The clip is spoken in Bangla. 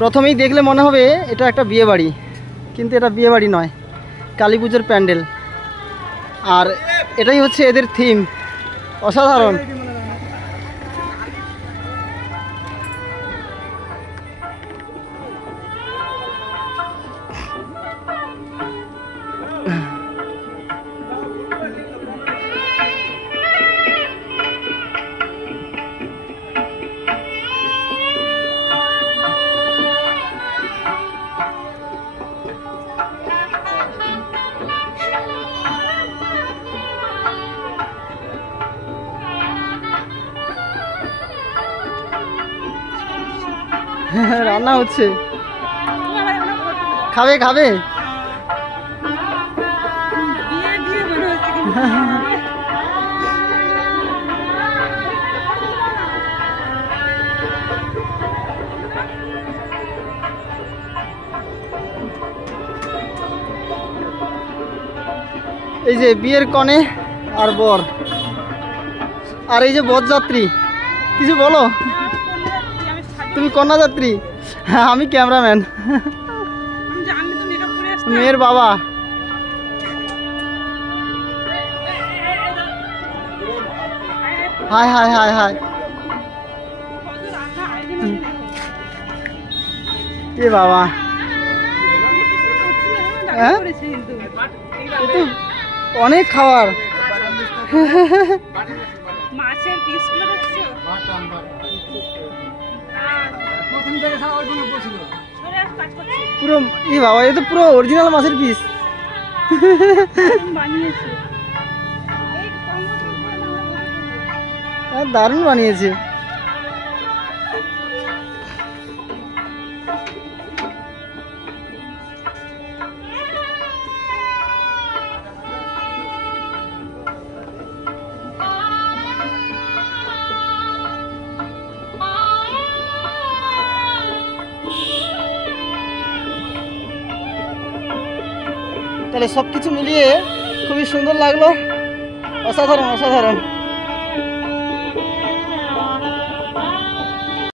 প্রথমেই দেখলে মনে হবে এটা একটা বিয়ে বাড়ি, কিন্তু এটা বিয়ে বাড়ি নয়, কালী পুজোর প্যান্ডেল। আর এটাই হচ্ছে এদের থিম, অসাধারণ। রান্না হচ্ছে, খাবে খাবে। এই যে বিয়ের কনে আর বর, আর এই যে বরযাত্রী। কিছু বলো, তুমি কন্যাযাত্রী, হ্যাঁ আমি ক্যামেরাম্যান, মেয়ের বাবা। হাই হাই হাই হাই, এ বাবা, হ্যাঁ অনেক খাবার। মাছের পিসগুলো দেখছো? পুরো ই বাবা, এ তো পুরো অরিজিনাল মাছের পিস বানিয়েছে, দারুণ বানিয়েছে। তাহলে সব কিছু মিলিয়ে খুবই সুন্দর লাগলো, অসাধারণ অসাধারণ।